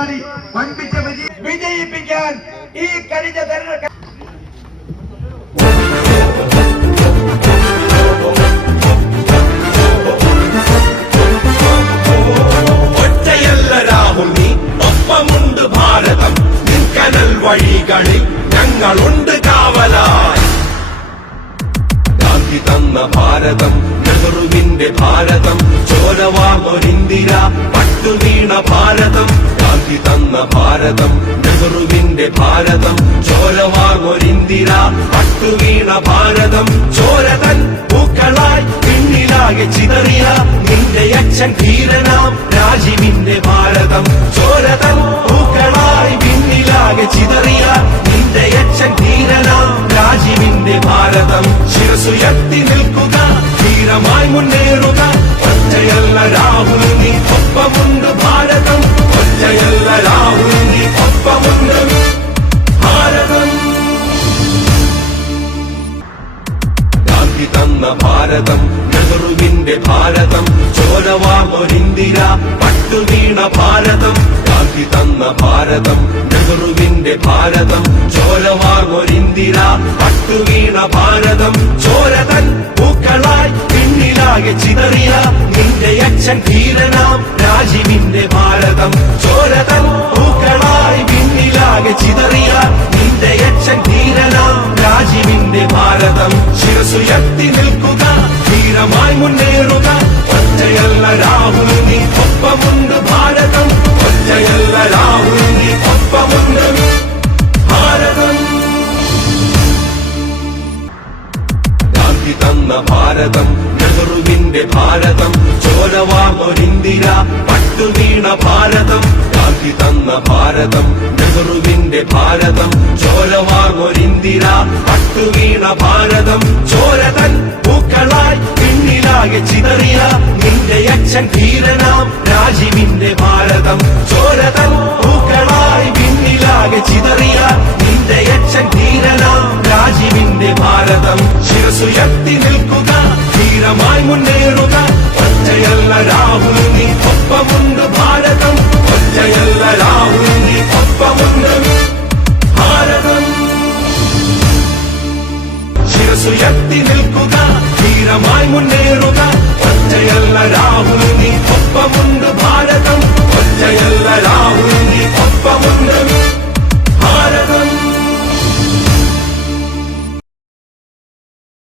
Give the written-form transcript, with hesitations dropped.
പരിപാടി വൻപിച്ച വിജയിപ്പിക്കാൻ ഈ കഴിഞ്ഞ തെരഞ്ഞെടുപ്പ് ഒറ്റയല്ല രാഹുൽ നീ ഒപ്പമുണ്ട് ഭാരതം നിൻകനൽ വഴികളിൽ ഞങ്ങളുണ്ട് കാവലായി ഗാന്ധി തന്ന ഭാരതം നെഹ്റുവിന്റെ ഭാരതം ചോരവാമൊരിന്ദിര പട്ടുവീണ ഭാരതം ഗാന്ധി തന്ന ഭാരതം നെഹ്റുവിന്റെ ഭാരതം ചോരവാമൊരിന്ദിര പട്ടുവീണ ഭാരതം ചോരതൻ പൂക്കളായി പിന്നിലാകെ ചിതറിയ നിന്റെ അച്ഛൻ ധീരനാം രാജീവിന്റെ ഭാരതം ചോരതൻ പൂക്കളായി പിന്നിലാകെ ചിതറിയ നിന്റെ അച്ഛൻ ധീരനാം രാജീവിന്റെ ഭാരതം ശിരസുയർത്തി നിൽക്കുക ധീരമായി മുന്നേറുക ഒറ്റയല്ല രാഹുൽ നീ ഒപ്പമുണ്ട് ഭാരതം ഒറ്റയല്ല രാഹുൽ നീ ഒപ്പമുണ്ട് ഭാരതം ഗാന്ധി തന്ന ഭാരതം നെഹ്റുവിന്റെ ഭാരതം ചോരവാമൊരിന്ദിര പട്ടുവീണ ഭാരതം ഗാന്ധി തന്ന ഭാരതം നെഹ്റുവിന്റെ ഭാരതം ചോരവാമൊരിന്ദിര പട്ടുവീണ ഭാരതം ചോരതൻ പൂക്കളായി പിന്നിലാകെ ചിതറിയ നിന്റെ അച്ഛൻ ധീരനാം രാജീവിന്റെ ഭാരതം ചോരതൻ പൂക്കളായി പിന്നിലാകെ ചിതറിയ നിന്റെ അച്ഛൻ ധീരനാം രാജീവിന്റെ ഭാരതം ശിരസുയർത്തി നിൽക്കുക ധീരമായി മുന്നേറുക ഒറ്റയല്ല രാഹുൽ നീ ഒപ്പമുണ്ട് ഭാരതം ഒറ്റയല്ല രാഹുൽ നീ ഒപ്പമുണ്ട് ഭാരതം ഗാന്ധി തന്ന ഭാരതം നെഹ്റുവിന്റെ ഭാരതം ചോരവാമൊരിന്ദിര പട്ടുവീണ ഭാരതം ഗാന്ധി തന്ന ഭാരതം നെഹ്റുവിന്റെ ഭാരതം ചോരവാമൊരിന്ദിര പട്ടുവീണ ഭാരതം ചോരതൻ പൂക്കളായി പിന്നിലാകെ ചിതറിയ നിന്റെ അച്ഛൻ ധീരനാം രാജീവിന്റെ ഭാരതം ചോരതൻ പൂക്കളായി പിന്നിലാകെ ചിതറിയ നിന്റെ അച്ഛൻ ധീരനാം രാജീവിന്റെ ഭാരതം ശിരസുയർത്തി നിൽക്കുക ധീരമായി മുന്നേറുക ഒറ്റയല്ല രാഹുൽ നീ ഒപ്പമുണ്ട് ഭാരതം ഒറ്റയല്ല രാഹുൽ നീ ഒപ്പമുണ്ട് ഭാരതം ശിരസുയർത്തി നിൽക്കുക ധീരമായി മുന്നേറുക ഒറ്റയല്ല രാഹുൽ നീ ഒപ്പമുണ്ട് ഭാരതം ഒറ്റയല്ല രാഹുൽ നീ ഒപ്പമുണ്ട്